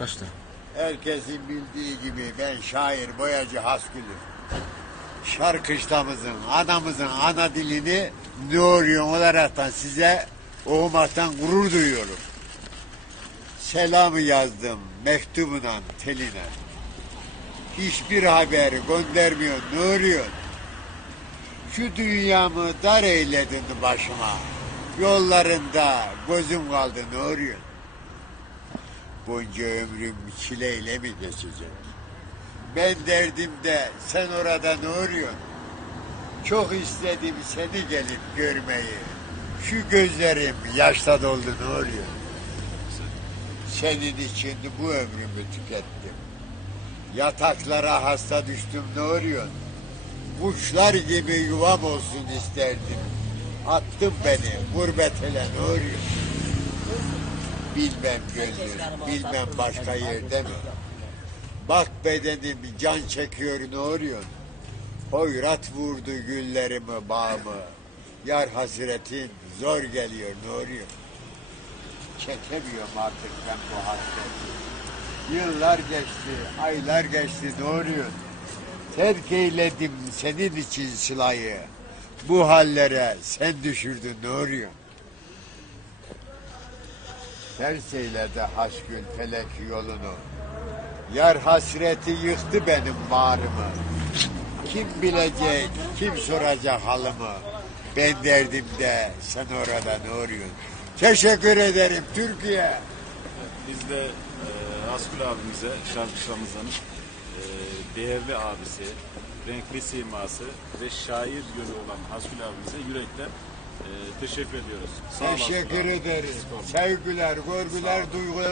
Başla. Herkesin bildiği gibi ben şair, boyacı Haskül'üm. Şarkışlamızın, anamızın ana dilini Nuriyon olaraktan size okumaktan gurur duyuyorum. Selamı yazdım mektubuna teline. Hiçbir haber göndermiyor Nuriyon. Şu dünyamı dar eyledin başıma. Yollarında gözüm kaldı Nuriyon. Bunca ömrüm çileyle mi geçecek? Ben derdimde sen orada ne arıyorsun? Çok istedim seni gelip görmeyi. Şu gözlerim yaşta doldu ne oluyor? Senin için bu ömrümü tükettim. Yataklara hasta düştüm ne arıyorsun? Kuşlar gibi yuvam olsun isterdim. Attın beni gurbet ele ne arıyorsun? Bilmem gönlüm, bilmem başka yerde mi? Bak bedenim can çekiyor ne oluyor? Hoyrat vurdu güllerimi bağımı. Yar hasretin zor geliyor ne oluyor? Çekemiyorum artık ben bu hasreti. Yıllar geçti, aylar geçti ne oluyor? Terk eyledim senin için sılayı. Bu hallere sen düşürdün ne oluyor? Ters eyledi haşgül felek yolunu. Yar hasreti yıktı benim bağrımı. Kim bilecek, kim soracak halımı? Ben derdimde, sen orada ne arıyorsun? Teşekkür ederim Türkiye. Biz de e, Raskül abimize, şarkışlamızın e, değerli abisi, renkli siması ve şair yönü olan Haskül abimize yürekten e, teşekkür ediyoruz. Sağ Teşekkür olma. Sevgiler, görgüler, duygular.